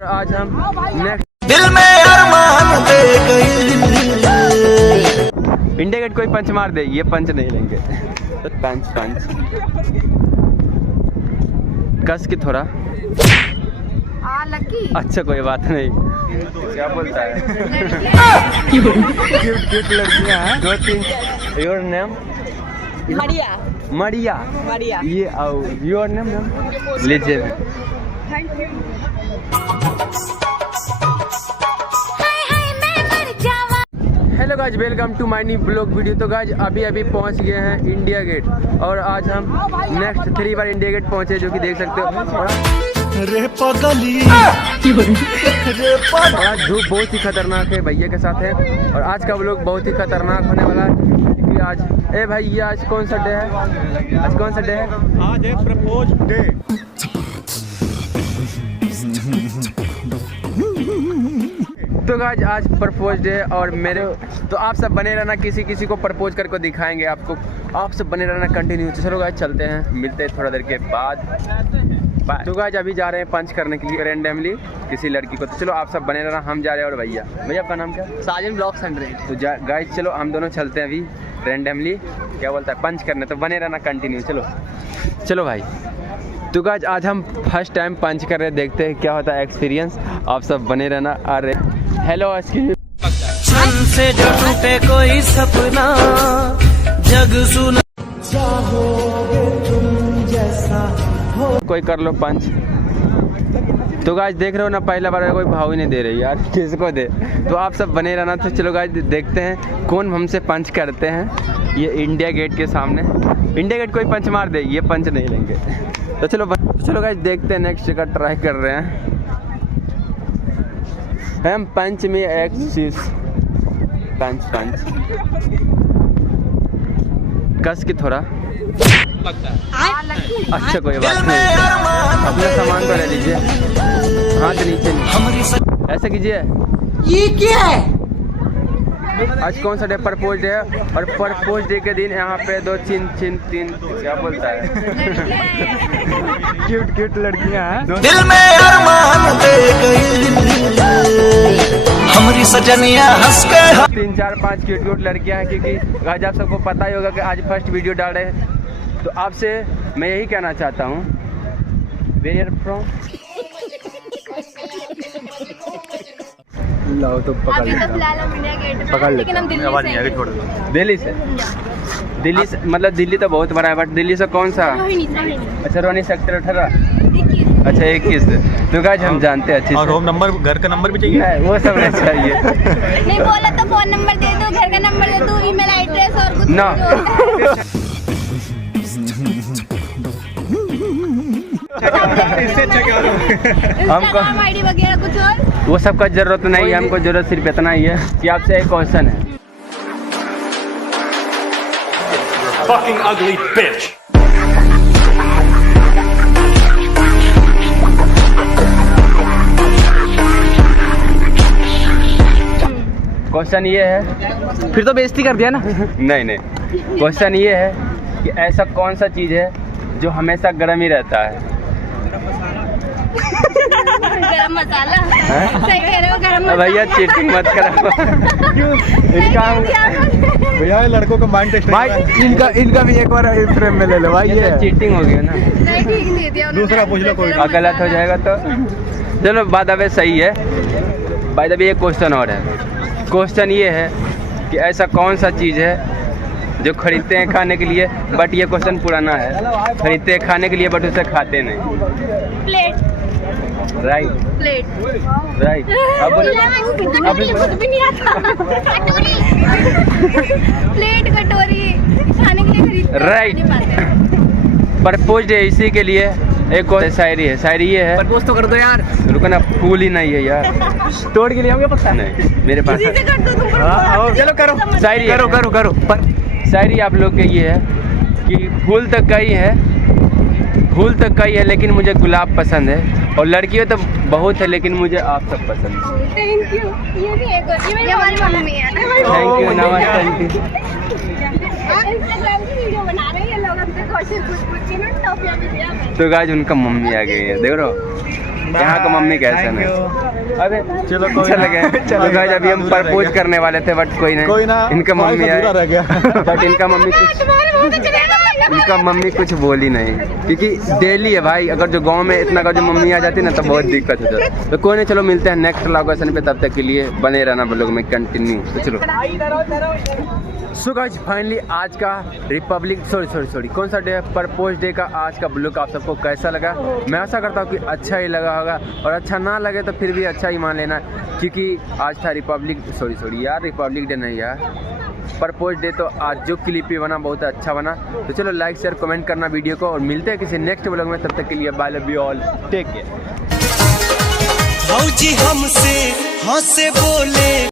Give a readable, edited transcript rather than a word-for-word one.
आज हम नेक्स्ट दिल में अरमान दे गई। इंडिया गेट कोई पंच मार दे, ये पंच नहीं लेंगे। पंच कस के थोड़ा लकी। अच्छा कोई बात नहीं। क्या बोलता है? क्यूट लड़कियां हैं 2-3। Your name? मरिया। ये योर नेम मैम? लीजिए। Hello guys, welcome to my new blog video. तो गाइज अभी पहुंच गए हैं इंडिया गेट और आज हम नेक्स्ट 3 बार इंडिया गेट पहुंचे, जो कि देख सकते हो। रे पगली और आज धूप बहुत ही खतरनाक है, भैया के साथ है। और आज का व्लॉग बहुत ही खतरनाक होने वाला है क्योंकि आज भाई ये आज कौन सा डे है? आज कौन सा डे है? आज है प्रपोज डे। तो गाइज आज प्रपोज डे और मेरे तो आप सब बने रहना, किसी को प्रपोज करके दिखाएंगे आपको। आप सब बने रहना कंटिन्यू। चलो गाइज चलते हैं, मिलते हैं थोड़ा देर के बाद। तो गाइज अभी जा रहे हैं पंच करने के लिए रैंडमली किसी लड़की को। तो चलो आप सब बने रहना, हम जा रहे हैं। और भैया आपका नाम क्या? साजन ब्लॉग 100। तो गाइज चलो हम दोनों चलते हैं अभी रैंडमली, क्या बोलता है, पंच करने। तो बने रहना कंटिन्यू। चलो भाई। तो गाइज आज हम फर्स्ट टाइम पंच कर रहे हैं, देखते हैं क्या होता है एक्सपीरियंस। आप सब बने रहना। अरे हेलो छन से जो टूटे कोई सपना, जग सुना चाहोगे तुम जैसा हो। कोई कर लो पंच। तो गाइज देख रहे हो ना, पहला बार कोई भाव ही नहीं दे रही यार, किसको दे। तो आप सब बने रहना। तो चलो गाइज देखते हैं कौन हमसे पंच करते हैं। ये इंडिया गेट के सामने। इंडिया गेट कोई पंच मार दे, ये पंच नहीं लेंगे। तो चलो गाइज देखते हैं, नेक्स्ट जगह ट्राई कर रहे हैं हम। पंच में एक चीज पंच कस के थोड़ा। अच्छा कोई बात नहीं, अपना सामान तो ले लीजिए। हाथ नीचे ऐसे कीजिए। ये क्या है? आज कौन सा डे? प्रपोज डे है। और प्रपोज डे के दिन यहाँ पे 2-3 क्या बोलता है क्यूट लड़कियां हैं। दिल में अरमान दे गई। हमारी सजनिया हंस के 3, 4, 5 क्यूट लड़कियां हैं। क्योंकि आज आप सबको पता ही होगा कि आज फर्स्ट वीडियो डाल रहे हैं। तो आपसे मैं यही कहना चाहता हूँ, वेयर फ्रॉम? लाओ तो पकड़ लेकिन हम दिल्ली से दिल्ली से मतलब दिल्ली तो बहुत बड़ा है, बट दिल्ली से कौन सा? अच्छा रोहिणी सेक्टर 18। अच्छा 21। तो गाइस हम जानते हैं अच्छे से। और होम नंबर, घर का नंबर भी चाहिए? वो सब नहीं चाहिए। नहीं बोला तो फोन नंबर दे दो, घर का नंबर दे दो, ईमेल एड्रेस और कुछ ना। हमको आईडी वगैरह कुछ और वो सब का जरूरत नहीं है। हमको जरूरत सिर्फ इतना ही है कि आपसे एक क्वेश्चन है। Fucking ugly bitch. क्वेश्चन ये है, फिर तो बेइज्जती कर दिया ना। नहीं क्वेश्चन ये है कि ऐसा कौन सा चीज़ है जो हमेशा गर्म ही रहता है? गरम मसाला। सही कह रहे हो, गरम मसाला। भैया चीटिंग मत करो। भैया लड़कों का माइंड टेस्ट भाई इनका भी एक बार फ्रेम में ले लो भाई। ये चीटिंग हो गया ना। नहीं ठीक नहीं दिया उन्होंने। दूसरा पूछ लो कोई। गलत हो जाएगा तो चलो बात अब सही है। भाई तभी एक क्वेश्चन और है। क्वेश्चन ये है कि ऐसा कौन सा चीज़ है जो खरीदते हैं खाने के लिए, बट ये क्वेश्चन पुराना है। खरीदते हैं खाने के लिए बट उसे खाते नहीं। प्लेट। राइट। अब खुद भी नहीं आता। प्लेट कटोरी खाने के लिए खरीदते हैं, राइट। नहीं पाते। प्रपोज डे इसी के लिए एक और शायरी है। शायरी ये है, प्रपोज तो कर दो यार। रुको ना, फूल ही नहीं है यार। तोड़ के लिए होंगे पक्का? नहीं मेरे पास किसी से कर दो तुम। चलो करो शायरी है। करो। पर शायरी आप लोग के ये है कि फूल तो कई है लेकिन मुझे गुलाब पसंद है, और लड़कियों तो बहुत है लेकिन मुझे आप सब पसंद है। Thank you. ये भी एक और, ये हमारी मम्मी है। थैंक यू, नमस्ते। इंस्टाग्राम की वीडियो बना रही है। लोग हमसे क्वेश्चन पूछ के ना टॉफियां भी दिया हमें। तो गाइस उनका मम्मी आ गई है, देख रहे हो यहाँ का मम्मी कैसा है। अबे चलो चल गए। चलो गाइस अभी हम प्रपोज करने वाले थे बट कोई कोई ना, इनका मम्मी अधूरा आए रह गया। बट इनका मम्मी कुछ बोली नहीं, क्योंकि डेली है भाई, अगर जो गांव में इतना का जो मम्मी आ जाती ना तो बहुत दिक्कत हो जाती। तो कोई नहीं, चलो मिलते हैं नेक्स्ट लोकेशन पे, तब तक के लिए बने रहना ब्लॉग में कंटिन्यू। तो चलो सो गाइस फाइनली आज का रिपब्लिक सॉरी कौन सा डे है, प्रपोज डे का आज का ब्लॉग आप सबको कैसा लगा। मैं आशा करता हूँ कि अच्छा ही लगा होगा, और अच्छा ना लगे तो फिर भी अच्छा ही मान लेना, क्योंकि आज था रिपब्लिक डे नहीं यार, प्रपोज डे। तो आज जो क्लिप भी बना बहुत अच्छा बना। तो चलो लाइक शेयर कमेंट करना वीडियो को, और मिलते हैं किसी नेक्स्ट ब्लॉग में, तब तक के लिए bye love you all, take care. भौजी हमसे हंसे बोले